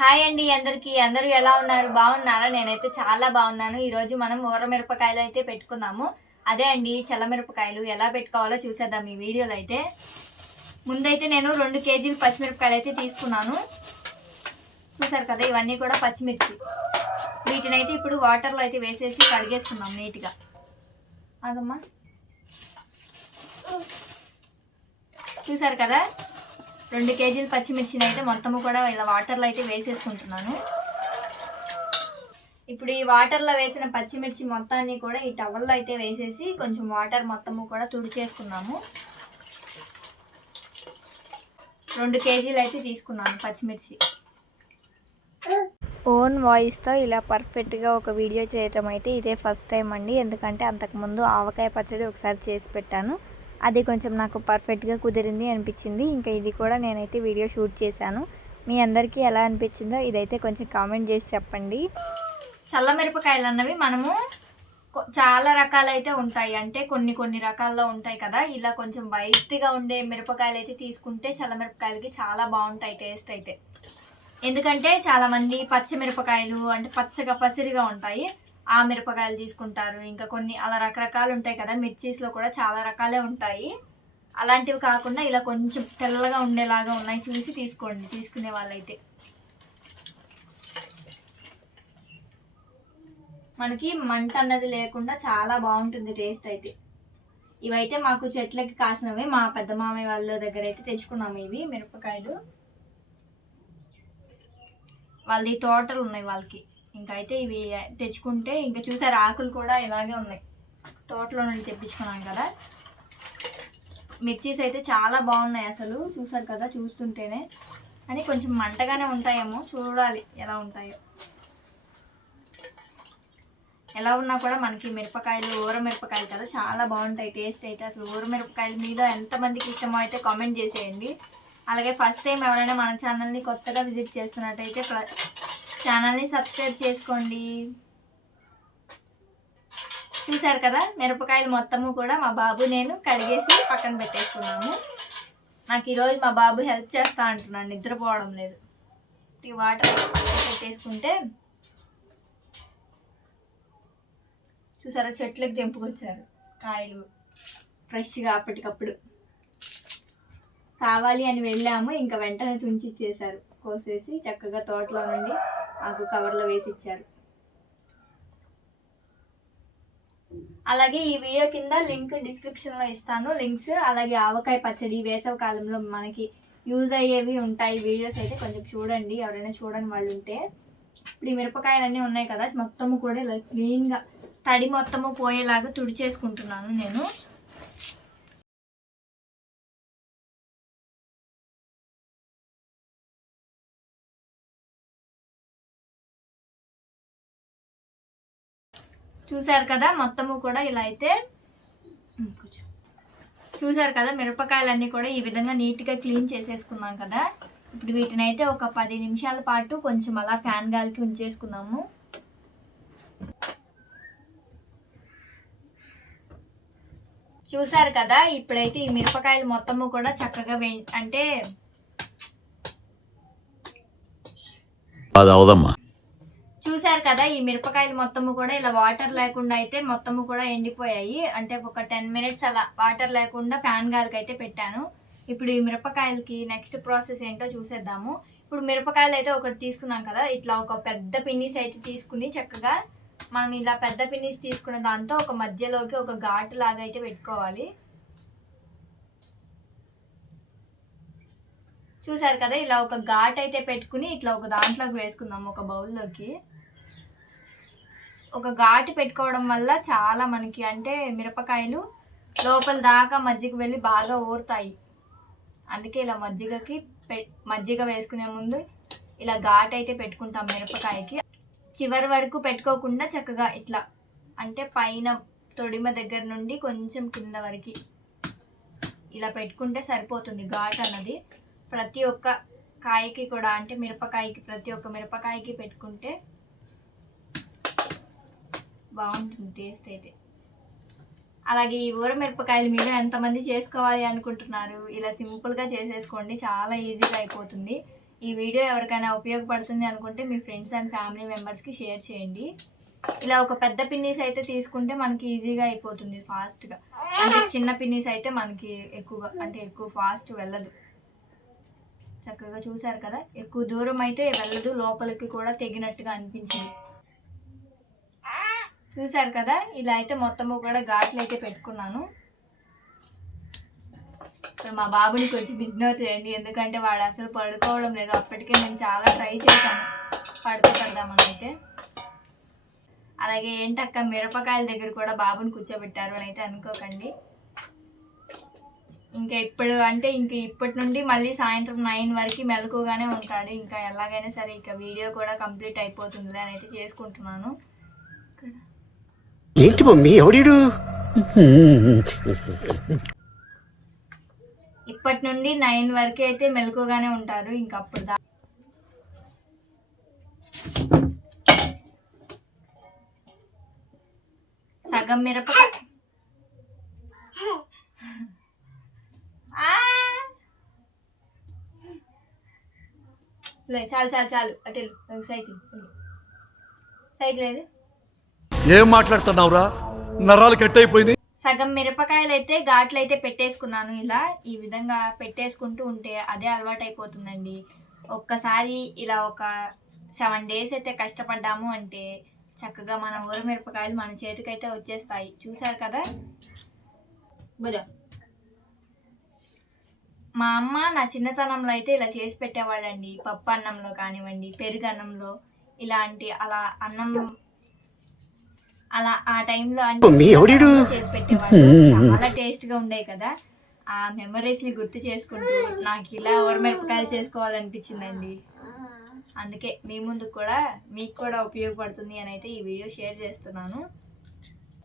Hi అండి అందరికి. అందరూ ఎలా ఉన్నారు? బాగున్నారా? నేనైతే చాలా బాగున్నాను. ఈరోజు మనం ఊర మిరపకాయలు అయితే పెట్టుకుందాము. అదే అండి చల్లమిరపకాయలు ఎలా పెట్టుకోవాలో చూసేద్దాం ఈ వీడియోలో అయితే. ముందైతే నేను రెండు కేజీలు పచ్చిమిరపకాయలు అయితే తీసుకున్నాను. చూసారు కదా ఇవన్నీ కూడా పచ్చిమిర్చి. వీటిని అయితే ఇప్పుడు వాటర్లో అయితే వేసేసి కడిగేసుకున్నాం నీట్గా. ఆగమ్మా. చూసారు కదా రెండు కేజీలు పచ్చిమిర్చిని అయితే మొత్తము కూడా ఇలా వాటర్లో అయితే వేసేసుకుంటున్నాను. ఇప్పుడు ఈ వాటర్లో వేసిన పచ్చిమిర్చి మొత్తాన్ని కూడా ఈ టవల్లో అయితే వేసేసి కొంచెం వాటర్ మొత్తము కూడా తుడిచేసుకున్నాము. రెండు కేజీలు అయితే తీసుకున్నాను పచ్చిమిర్చి. ఓన్ వాయిస్తో ఇలా పర్ఫెక్ట్గా ఒక వీడియో చేయటం అయితే ఇదే ఫస్ట్ టైం అండి. ఎందుకంటే అంతకుముందు ఆవకాయ పచ్చడి ఒకసారి చేసి పెట్టాను. అది కొంచెం నాకు పర్ఫెక్ట్గా కుదిరింది అనిపించింది. ఇంకా ఇది కూడా నేనైతే వీడియో షూట్ చేశాను. మీ అందరికీ ఎలా అనిపించిందో ఇదైతే కొంచెం కామెంట్ చేసి చెప్పండి. చల్ల మిరపకాయలు అన్నవి మనము చాలా రకాలైతే ఉంటాయి. అంటే కొన్ని కొన్ని రకాల్లో ఉంటాయి కదా. ఇలా కొంచెం వైట్గా ఉండే మిరపకాయలు అయితే తీసుకుంటే చల్ల మిరపకాయలకి చాలా బాగుంటాయి టేస్ట్ అయితే. ఎందుకంటే చాలామంది పచ్చిమిరపకాయలు అంటే పచ్చగా పసిరిగా ఉంటాయి. ఆ మిరపకాయలు తీసుకుంటారు. ఇంకా కొన్ని అలా రకరకాలు ఉంటాయి కదా మిర్చీస్లో కూడా చాలా రకాలే ఉంటాయి. అలాంటివి కాకుండా ఇలా కొంచెం తెల్లగా ఉండేలాగా ఉన్నాయి చూసి తీసుకోండి తీసుకునే వాళ్ళైతే. మనకి మంట అన్నది లేకుండా చాలా బాగుంటుంది టేస్ట్ అయితే. ఇవైతే మాకు చెట్లకి కాసినవి మా పెద్ద మామయ్య వాళ్ళ దగ్గర అయితే తెచ్చుకున్నాము ఇవి మిరపకాయలు. వాళ్ళది తోటలు ఉన్నాయి వాళ్ళకి. ఇంకా అయితే ఇవి తెచ్చుకుంటే ఇంకా చూసారు ఆకులు కూడా ఇలాగే ఉన్నాయి. తోటలో నుండి తెప్పించుకున్నాం కదా. మిర్చీస్ అయితే చాలా బాగున్నాయి అసలు చూసారు కదా చూస్తుంటేనే. అని కొంచెం మంటగానే ఉంటాయేమో చూడాలి ఎలా ఉంటాయో. ఎలా ఉన్నా కూడా మనకి మిరపకాయలు ఊర మిరపకాయలు కదా చాలా బాగుంటాయి టేస్ట్ అయితే. అసలు ఊర మిరపకాయల మీద ఎంతమందికి ఇష్టమో అయితే కామెంట్ చేసేయండి. అలాగే ఫస్ట్ టైం ఎవరైనా మన ఛానల్ని కొత్తగా విజిట్ చేస్తున్నట్టయితే ఛానల్ని సబ్స్క్రైబ్ చేసుకోండి. చూసారు కదా? మిరపకాయలు మొత్తము కూడా మా బాబు నేను కడిగేసి పక్కన పెట్టేసుకున్నాము. నాకు ఈరోజు మా బాబు హెల్ప్ చేస్తా అంటున్నాను నిద్రపోవడం లేదు. ఈ వాటర్ పెట్టేసుకుంటే చూసారా? చెట్లకు తెంపుకొచ్చారు కాయలు ఫ్రెష్గా అప్పటికప్పుడు. కావాలి అని వెళ్ళాము ఇంకా వెంటనే తుంచి ఇచ్చేసారు కోసేసి చక్కగా తోటలో నుండి మాకు కవర్లో వేసి ఇచ్చారు అలాగే ఈ వీడియో కింద లింక్ డిస్క్రిప్షన్లో ఇస్తాను. లింక్స్ అలాగే ఆవకాయ పచ్చడి వేసవి కాలంలో మనకి యూజ్ అయ్యేవి ఉంటాయి. వీడియోస్ అయితే కొంచెం చూడండి. ఎవరైనా చూడని వాళ్ళు ఉంటే. ఇప్పుడు ఈ మిరపకాయలు అన్నీ ఉన్నాయి కదా మొత్తము కూడా ఇలా క్లీన్గా తడి మొత్తము పోయేలాగా తుడిచేసుకుంటున్నాను నేను. చూసారు కదా మొత్తము కూడా ఇలా అయితే చూశారు చూసారు కదా మిరపకాయలన్నీ కూడా ఈ విధంగా నీట్గా క్లీన్ చేసేసుకున్నాం కదా. ఇప్పుడు వీటిని అయితే ఒక పది నిమిషాల పాటు కొంచెం అలా ఫ్యాన్ గాలికి ఉంచేసుకున్నాము చూసారు కదా ఇప్పుడైతే ఈ మిరపకాయలు మొత్తము కూడా చక్కగా అంటే అది అవదమ్మా చూసారు కదా ఈ మిరపకాయలు మొత్తము కూడా ఇలా వాటర్ లేకుండా అయితే మొత్తము కూడా ఎండిపోయాయి. అంటే ఒక టెన్ మినిట్స్ అలా వాటర్ లేకుండా ఫ్యాన్ గాలికి అయితే పెట్టాను. ఇప్పుడు ఈ మిరపకాయలకి నెక్స్ట్ ప్రాసెస్ ఏంటో చూసేద్దాము. ఇప్పుడు మిరపకాయలు అయితే ఒకటి తీసుకున్నాం కదా ఇట్లా ఒక పెద్ద పిన్నీస్ అయితే తీసుకుని చక్కగా మనం ఇలా పెద్ద పిన్నీస్ తీసుకున్న దాంతో ఒక మధ్యలోకి ఒక ఘాటు లాగా అయితే పెట్టుకోవాలి. చూసారు కదా ఇలా ఒక ఘాట్ అయితే పెట్టుకుని ఇట్లా ఒక దాంట్లోకి వేసుకుందాం ఒక బౌల్లోకి ఒక ఘాటు పెట్టుకోవడం వల్ల చాలా మనకి అంటే మిరపకాయలు లోపల దాకా మజ్జిగ వెళ్ళి బాగా ఊరుతాయి. అందుకే ఇలా మజ్జిగకి పె మజ్జిగ వేసుకునే ముందు ఇలా ఘాట్ అయితే పెట్టుకుంటాం మిరపకాయకి. చివరి వరకు పెట్టుకోకుండా చక్కగా ఇట్లా అంటే పైన తొడిమ దగ్గర నుండి కొంచెం కింద వరకు ఇలా పెట్టుకుంటే సరిపోతుంది ఘాట్ అన్నది. ప్రతి ఒక్క కాయకి కూడా అంటే మిరపకాయకి ప్రతి ఒక్క మిరపకాయకి పెట్టుకుంటే బాగుంటుంది టేస్ట్ అయితే. అలాగే ఈ ఊరమిరపకాయలు మీరు ఎంతమంది చేసుకోవాలి అనుకుంటున్నారు? ఇలా సింపుల్గా చేసేసుకోండి చాలా ఈజీగా అయిపోతుంది. ఈ వీడియో ఎవరికైనా ఉపయోగపడుతుంది అనుకుంటే మీ ఫ్రెండ్స్ అండ్ ఫ్యామిలీ మెంబర్స్కి షేర్ చేయండి. ఇలా ఒక పెద్ద పిన్నీస్ అయితే తీసుకుంటే మనకి ఈజీగా అయిపోతుంది ఫాస్ట్గా. అంటే చిన్న పిన్నీస్ అయితే మనకి ఎక్కువగా అంటే ఎక్కువ ఫాస్ట్ వెళ్ళదు. చక్కగా చూసారు కదా? ఎక్కువ దూరం అయితే వెళ్ళదు లోపలికి కూడా తెగినట్టుగా అనిపించింది. చూసారు కదా ఇలా అయితే మొత్తము కూడా ఘాట్లు అయితే పెట్టుకున్నాను. ఇప్పుడు మా బాబుని కొంచెం ఇగ్నోర్ చేయండి ఎందుకంటే వాడు అసలు పడుకోవడం లేదు. అప్పటికే నేను చాలా ట్రై చేశాను. పడుకోబెడదామని అయితే. అలాగే ఏంటక్క మిరపకాయల దగ్గర కూడా బాబుని కూర్చోబెట్టారు అని అయితే అనుకోకండి. ఇంకా ఇప్పుడు అంటే ఇంక ఇప్పటి నుండి మళ్ళీ సాయంత్రం నైన్ వరకు మెలకుగానే ఉంటాడు. ఇంకా ఎలాగైనా సరే ఇక వీడియో కూడా కంప్లీట్ అయిపోతుందిలే అని అయితే చేసుకుంటున్నాను. ఏంటి మమ్మీ ఎవడీడు ఇప్పటి నుండి నైన్ వరకు అయితే మెలకుగానే ఉంటారు ఇంకా అప్పుడు దా సగం మిరప లే చాలు చాలు చాలు. అటు సైకిల్ సైకిల్. అయితే ఏం మాట్లాడుతున్నావురా? నరాలు కట్టయిపోయింది. సగం మిరపకాయలు అయితే ఘాట్లు అయితే పెట్టేసుకున్నాను ఇలా. ఈ విధంగా పెట్టేసుకుంటూ ఉంటే అదే అలవాటు అయిపోతుందండి ఒక్కసారి ఇలా ఒక సెవెన్ డేస్ అయితే కష్టపడ్డాము అంటే చక్కగా మన ఊర మిరపకాయలు మన చేతికైతే వచ్చేస్తాయి. చూసారు కదా? బుధ. మా అమ్మ నా చిన్నతనంలో అయితే ఇలా చేసి పెట్టేవాళ్ళండి. పప్పు అన్నంలో కానివ్వండి పెరుగు అన్నంలో ఇలాంటి అలా అన్నం అలా ఆ టైంలో అంటే? చేసి పెట్టేవాళ్ళు. చాలా టేస్ట్గా ఉండేవి కదా. ఆ మెమరీస్ని గుర్తు చేసుకుంటూ నాకు ఇలా మిరపకాయలు చేసుకోవాలనిపించిందండి. అందుకే మీ ముందు కూడా మీకు కూడా ఉపయోగపడుతుంది అని అయితే ఈ వీడియో షేర్ చేస్తున్నాను.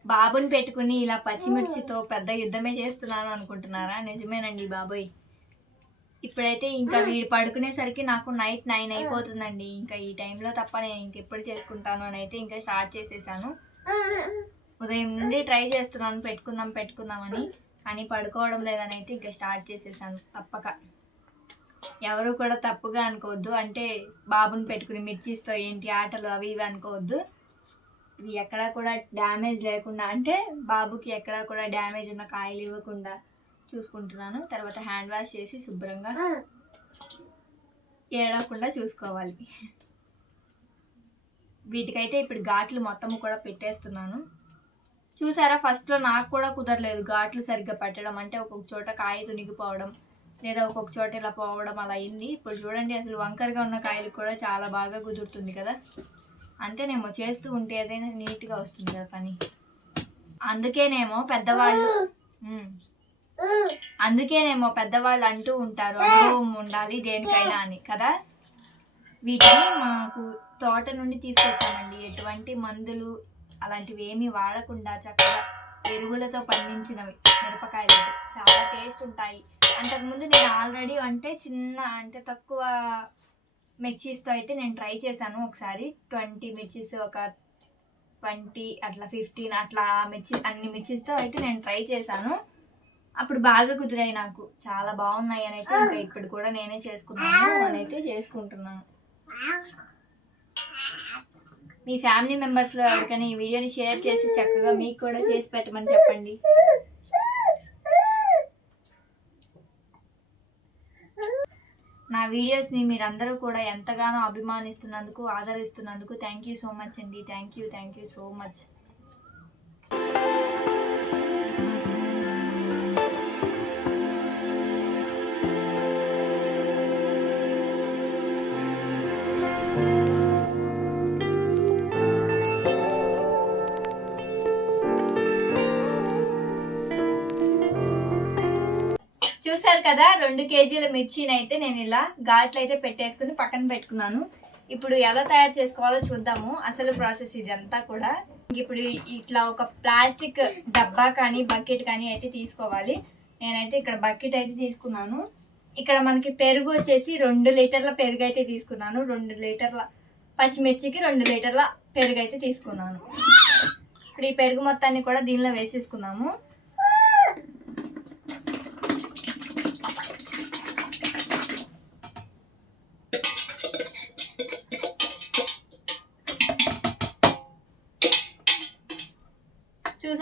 బాబుని పెట్టుకుని ఇలా పచ్చిమిర్చితో పెద్ద యుద్ధమే చేస్తున్నాను అనుకుంటున్నారా? నిజమేనండి బాబోయ్. ఇప్పుడైతే ఇంకా వీడు పడుకునేసరికి నాకు నైట్ నైన్ అయిపోతుందండి. ఇంకా ఈ టైంలో తప్ప నేను ఇంకెప్పుడు చేసుకుంటాను అని అయితే ఇంకా స్టార్ట్ చేసేసాను. ఉదయం నుండి ట్రై చేస్తున్నాను పెట్టుకుందాం పెట్టుకుందామని. కానీ పడుకోవడం లేదని అయితే ఇంకా స్టార్ట్ చేసేసాను తప్పక. ఎవరు కూడా తప్పుగా అనుకోవద్దు. అంటే బాబుని పెట్టుకుని మిర్చిస్తో ఏంటి ఆటలు అవి ఇవి అనుకోవద్దు. ఇవి ఎక్కడా కూడా డ్యామేజ్ లేకుండా అంటే బాబుకి ఎక్కడా కూడా డ్యామేజ్ ఉన్న కాయలు ఇవ్వకుండా చూసుకుంటున్నాను. తర్వాత హ్యాండ్ వాష్ చేసి శుభ్రంగా ఏడవకుండా చూసుకోవాలి. వీటికైతే ఇప్పుడు ఘాట్లు మొత్తము కూడా పెట్టేస్తున్నాను. చూసారా ఫస్ట్లో నాకు కూడా కుదరలేదు ఘాట్లు సరిగ్గా పెట్టడం. అంటే ఒక్కొక్క చోట కాయ తునిగిపోవడం లేదా ఒక్కొక్క చోట ఇలా పోవడం అలా అయింది. ఇప్పుడు చూడండి అసలు వంకరగా ఉన్న కాయలు కూడా చాలా బాగా కుదురుతుంది కదా. అంతేనేమో చేస్తూ ఉంటే ఏదైనా నీట్గా వస్తుంది కదా పని. అందుకేనేమో పెద్దవాళ్ళు అందుకేనేమో పెద్దవాళ్ళు అంటూ ఉంటారు అనుభవం ఉండాలి దేనికైనా అని కదా? వీటిని మాకు తోట నుండి తీసుకొచ్చామండి. ఎటువంటి మందులు అలాంటివి ఏమీ వాడకుండా చక్కగా ఎరువులతో పండించినవి మిరపకాయలు. అయితే. చాలా టేస్ట్ ఉంటాయి. అంతకుముందు నేను ఆల్రెడీ అంటే చిన్న అంటే తక్కువ మిర్చీస్తో అయితే నేను ట్రై చేశాను ఒకసారి. ట్వంటీ మిర్చీస్ ఒక ట్వంటీ అట్లా ఫిఫ్టీన్ అట్లా మిర్చి అన్ని మిర్చీస్తో అయితే నేను ట్రై చేశాను. అప్పుడు బాగా కుదిరాయి నాకు. చాలా బాగున్నాయి అని అయితే ఇంకా ఇప్పుడు కూడా నేనే చేసుకున్నాను అని అయితే చేసుకుంటున్నాను మీ ఫ్యామిలీ మెంబర్స్లో ఎవరికైనా ఈ వీడియోని షేర్ చేసి చక్కగా మీకు కూడా చేసి పెట్టమని చెప్పండి. నా వీడియోస్ని మీరందరూ కూడా ఎంతగానో అభిమానిస్తున్నందుకు ఆదరిస్తున్నందుకు థ్యాంక్ యూ సో మచ్ అండి. Thank you thank you so much చూసారు కదా రెండు కేజీల మిర్చిని అయితే నేను ఇలా ఘాట్లు అయితే పెట్టేసుకుని పక్కన పెట్టుకున్నాను. ఇప్పుడు ఎలా తయారు చేసుకోవాలో చూద్దాము. అసలు ప్రాసెస్ ఇదంతా కూడా. ఇప్పుడు ఇట్లా ఒక ప్లాస్టిక్ డబ్బా కానీ బకెట్ కానీ అయితే తీసుకోవాలి. నేనైతే ఇక్కడ బకెట్ అయితే తీసుకున్నాను. ఇక్కడ మనకి పెరుగు వచ్చేసి రెండు లీటర్ల పెరుగు అయితే తీసుకున్నాను. రెండు లీటర్ల పచ్చిమిర్చికి రెండు లీటర్ల పెరుగు అయితే తీసుకున్నాను. ఇప్పుడు ఈ పెరుగు మొత్తాన్ని కూడా దీనిలో వేసేసుకున్నాము.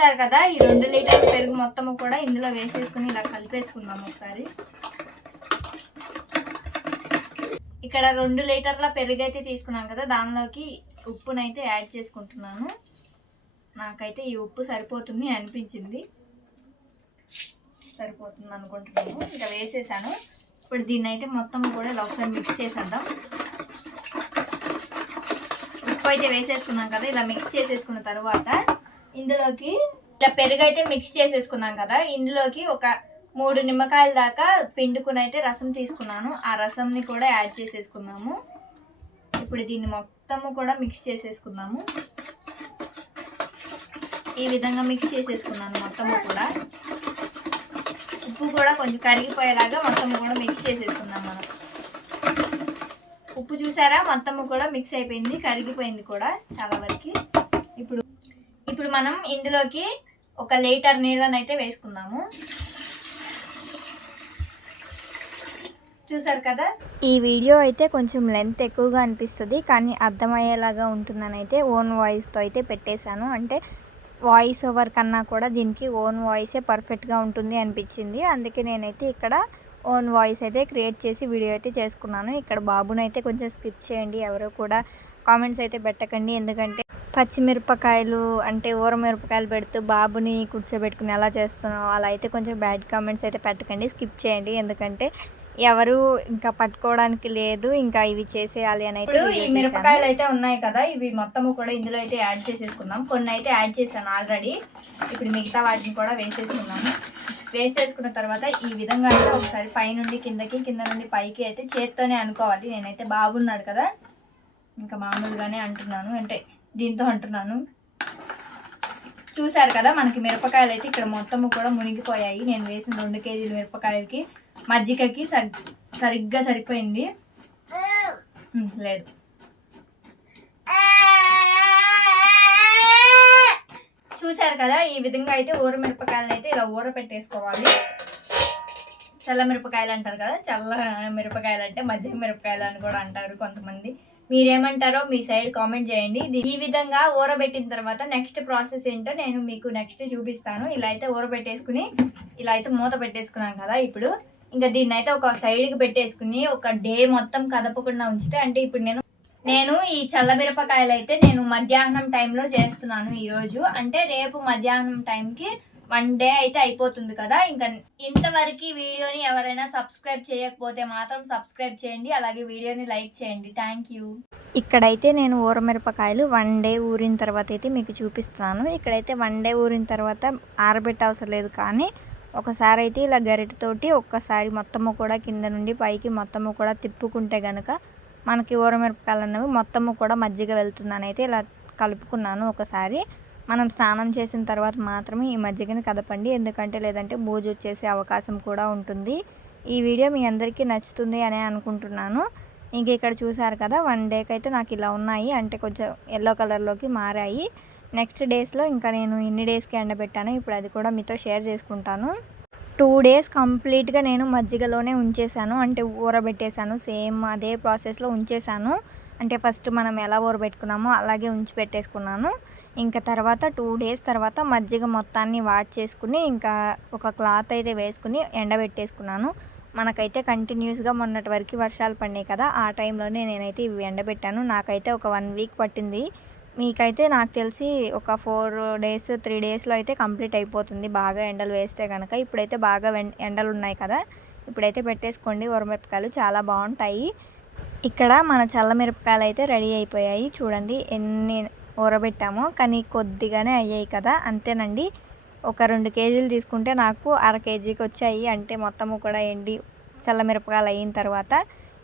చూసారు కదా ఈ రెండు లీటర్ల పెరుగు మొత్తం కూడా ఇందులో వేసేసుకుని ఇలా కలిపేసుకుందాం ఒకసారి. ఇక్కడ రెండు లీటర్ల పెరుగు అయితే తీసుకున్నాం కదా దానిలోకి ఉప్పునైతే యాడ్ చేసుకుంటున్నాను. నాకైతే ఈ ఉప్పు సరిపోతుంది అనిపించింది. సరిపోతుంది అనుకుంటున్నాను. ఇంకా వేసేసాను. ఇప్పుడు దీన్ని అయితే మొత్తం కూడా ఇలా ఒకసారి మిక్స్ చేసేద్దాం. ఉప్పు అయితే వేసేసుకున్నాం కదా ఇలా మిక్స్ చేసేసుకున్న తర్వాత ఇందులోకి ఇలా పెరుగు అయితే మిక్స్ చేసేసుకున్నాం కదా ఇందులోకి ఒక మూడు నిమ్మకాయల దాకా పిండుకుని అయితే రసం తీసుకున్నాను. ఆ రసంని కూడా యాడ్ చేసేసుకుందాము ఇప్పుడు దీన్ని మొత్తము కూడా మిక్స్ చేసేసుకుందాము. ఈ విధంగా మిక్స్ చేసేసుకున్నాను మొత్తము కూడా. ఉప్పు కూడా కొంచెం కరిగిపోయేలాగా మొత్తం కూడా మిక్స్ చేసేసుకుందాం మనం. ఉప్పు చూసారా? మొత్తము కూడా మిక్స్ అయిపోయింది కరిగిపోయింది కూడా చాలా వరకు. ఇప్పుడు మనం ఇందులోకి ఒక లీటర్ నీళ్ళని అయితే వేసుకుందాము. చూసారు కదా? ఈ వీడియో అయితే కొంచెం లెంత్ ఎక్కువగా అనిపిస్తుంది కానీ అర్థమయ్యేలాగా ఉంటుందని అయితే ఓన్ వాయిస్తో అయితే పెట్టేశాను. అంటే వాయిస్ ఓవర్ కన్నా కూడా దీనికి ఓన్ వాయిసే పర్ఫెక్ట్గా ఉంటుంది అనిపించింది. అందుకే నేనైతే ఇక్కడ ఓన్ వాయిస్ అయితే క్రియేట్ చేసి వీడియో అయితే చేసుకున్నాను. ఇక్కడ బాబునైతే కొంచెం స్కిప్ చేయండి ఎవరు కూడా కామెంట్స్ అయితే పెట్టకండి. ఎందుకంటే పచ్చిమిరపకాయలు అంటే ఊర మిరపకాయలు పెడుతూ బాబుని కూర్చోబెట్టుకుని ఎలా చేస్తున్నావు అలా అయితే కొంచెం బ్యాడ్ కామెంట్స్ అయితే పెట్టకండి స్కిప్ చేయండి. ఎందుకంటే ఎవరు ఇంకా పట్టుకోవడానికి లేదు ఇంకా ఇవి చేసేయాలి అని అయితే ఈ. మిరపకాయలు అయితే ఉన్నాయి కదా ఇవి మొత్తము కూడా ఇందులో అయితే యాడ్ చేసేసుకుందాం. కొన్ని అయితే యాడ్ చేశాను ఆల్రెడీ. ఇప్పుడు మిగతా వాటిని కూడా వేసేసుకున్నాము వేసేసుకున్న తర్వాత ఈ విధంగా అయితే ఒకసారి పైనుండి కిందకి కింద నుండి పైకి అయితే చేత్తోనే అనుకోవాలి. నేనైతే బాబున్నాడు కదా ఇంకా మామూలుగానే అంటున్నాను. అంటే దీంతో అంటున్నాను. చూశారు కదా మనకి మిరపకాయలు అయితే ఇక్కడ మొత్తము కూడా మునిగిపోయాయి. నేను వేసిన రెండు కేజీల మిరపకాయలకి. మజ్జిగకి సరిగ్గా సరిపోయింది. లేదు. చూశారు కదా ఈ విధంగా అయితే ఊర మిరపకాయలను అయితే ఇలా ఊర పెట్టేసుకోవాలి. చల్ల మిరపకాయలు అంటారు కదా చల్ల మిరపకాయలు అంటే మజ్జిగ మిరపకాయలు అని కూడా అంటారు కొంతమంది. మీరేమంటారో మీ సైడ్ కామెంట్ చేయండి. ఈ విధంగా ఊరబెట్టిన తర్వాత నెక్స్ట్ ప్రాసెస్ ఏంటో నేను మీకు నెక్స్ట్ చూపిస్తాను. ఇలా అయితే ఊరబెట్టేసుకుని ఇలా అయితే మూత పెట్టేసుకున్నాం కదా ఇప్పుడు. ఇంకా దీన్ని అయితే ఒక సైడ్కి పెట్టేసుకుని ఒక డే మొత్తం కదపకుండా ఉంచితే అంటే ఇప్పుడు నేను నేను ఈ చల్లమిరపకాయలు అయితే నేను మధ్యాహ్నం టైంలో చేస్తున్నాను ఈరోజు. అంటే రేపు మధ్యాహ్నం టైంకి వన్ డే అయితే అయిపోతుంది కదా. ఇంకా ఇంతవరకు వీడియోని ఎవరైనా సబ్స్క్రైబ్ చేయకపోతే మాత్రం సబ్స్క్రైబ్ చేయండి అలాగే వీడియోని లైక్ చేయండి. Thank you. ఇక్కడైతే నేను ఊరమిరపకాయలు వన్ డే ఊరిన తర్వాత అయితే మీకు చూపిస్తాను. ఇక్కడైతే వన్ డే ఊరిన తర్వాత ఆరబెట్ట అవసరం లేదు కానీ ఒకసారి అయితే ఇలా గరిటతోటి ఒక్కసారి మొత్తము కూడా కింద నుండి పైకి మొత్తము కూడా తిప్పుకుంటే గనక మనకి ఊరమిరపకాయలు అన్నవి మొత్తము కూడా మజ్జిగ వెళ్తుందని అయితే ఇలా కలుపుకున్నాను ఒకసారి. మనం స్నానం చేసిన తర్వాత మాత్రమే ఈ మజ్జిగని కదపండి. ఎందుకంటే లేదంటే బూజు వచ్చేసే అవకాశం కూడా ఉంటుంది. ఈ వీడియో మీ అందరికీ నచ్చుతుంది అని అనుకుంటున్నాను. ఇంక ఇక్కడ చూసారు కదా వన్ డేకి అయితే నాకు ఇలా ఉన్నాయి. అంటే కొంచెం ఎల్లో కలర్లోకి మారాయి. నెక్స్ట్ డేస్లో ఇంకా నేను ఇన్ని డేస్కి ఎండబెట్టాను. ఇప్పుడు అది కూడా మీతో షేర్ చేసుకుంటాను. టూ డేస్ కంప్లీట్గా నేను మజ్జిగలోనే ఉంచేసాను అంటే ఊరబెట్టేశాను. సేమ్ అదే ప్రాసెస్లో ఉంచేసాను అంటే ఫస్ట్ మనం ఎలా ఊరబెట్టుకున్నామో అలాగే ఉంచి పెట్టేసుకున్నాను. ఇంకా తర్వాత టూ డేస్ తర్వాత మజ్జిగ మొత్తాన్ని వాట్ చేసుకుని ఇంకా ఒక క్లాత్ అయితే వేసుకుని ఎండబెట్టేసుకున్నాను. మనకైతే కంటిన్యూస్గా మొన్నటి వరకు వర్షాలు పడినాయి కదా ఆ టైంలోనే నేనైతే ఇవి ఎండబెట్టాను. నాకైతే ఒక వన్ వీక్ పట్టింది. మీకైతే నాకు తెలిసి ఒక ఫోర్ డేస్ త్రీ డేస్లో అయితే కంప్లీట్ అయిపోతుంది. బాగా ఎండలు వేస్తే కనుక ఇప్పుడైతే బాగా ఎండలు ఉన్నాయి కదా ఇప్పుడైతే పెట్టేసుకోండి. ఉరమిరపకాయలు చాలా బాగుంటాయి. ఇక్కడ మన చల్ల మిరపకాయలు అయితే రెడీ అయిపోయాయి. చూడండి ఎన్ని ఊరబెట్టాము. కానీ కొద్దిగానే అయ్యాయి కదా అంతేనండి. ఒక రెండు కేజీలు తీసుకుంటే నాకు అర కేజీకి వచ్చాయి. అంటే మొత్తము కూడా ఎండి చల్ల మిరపకాయలు అయిన తర్వాత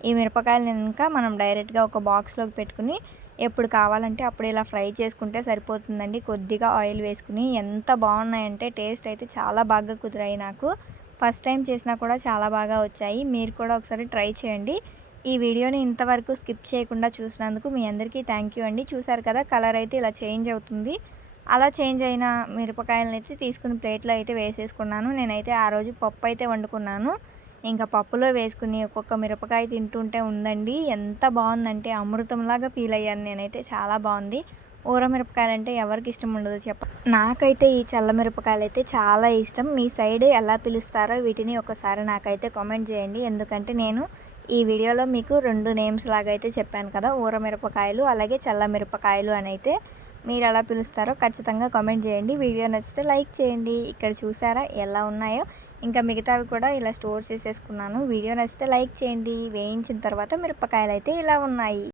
ఈ మిరపకాయలు ఇంకా మనం డైరెక్ట్గా ఒక బాక్స్లోకి పెట్టుకుని ఎప్పుడు కావాలంటే అప్పుడు ఇలా ఫ్రై చేసుకుంటే సరిపోతుందండి. కొద్దిగా ఆయిల్ వేసుకుని ఎంత బాగున్నాయంటే టేస్ట్ అయితే చాలా బాగా కుదిరాయి నాకు. ఫస్ట్ టైం చేసినా కూడా చాలా బాగా వచ్చాయి. మీరు కూడా ఒకసారి ట్రై చేయండి. ఈ వీడియోని ఇంతవరకు స్కిప్ చేయకుండా చూసినందుకు మీ అందరికీ థ్యాంక్ యూ అండి. చూసారు కదా కలర్ అయితే ఇలా చేంజ్ అవుతుంది. అలా చేంజ్ అయిన మిరపకాయలను అయితే తీసుకుని ప్లేట్లో అయితే వేసేసుకున్నాను. నేనైతే ఆ రోజు పప్పు అయితే వండుకున్నాను. ఇంకా పప్పులో వేసుకుని ఒక్కొక్క మిరపకాయ తింటుంటే ఉందండి. ఎంత బాగుందంటే అమృతంలాగా ఫీల్ అయ్యాను నేనైతే. చాలా బాగుంది. ఊర మిరపకాయలు అంటే ఎవరికి ఇష్టం ఉండదు చెప్ప. నాకైతే ఈ చల్ల మిరపకాయలు అయితే చాలా ఇష్టం. మీ సైడ్ ఎలా పిలుస్తారో వీటిని ఒకసారి నాకైతే కామెంట్ చేయండి. ఎందుకంటే నేను ఈ వీడియోలో మీకు రెండు నేమ్స్ లాగా అయితే చెప్పాను కదా ఊర మిరపకాయలు అలాగే చల్ల మిరపకాయలు అని అయితే మీరు ఎలా పిలుస్తారో ఖచ్చితంగా కామెంట్ చేయండి. వీడియో నచ్చితే లైక్ చేయండి. ఇక్కడ చూసారా ఎలా ఉన్నాయో? ఇంకా మిగతావి కూడా ఇలా స్టోర్ చేసేసుకున్నాను. వీడియో నచ్చితే లైక్ చేయండి. వేయించిన తర్వాత మిరపకాయలు అయితే ఇలా ఉన్నాయి.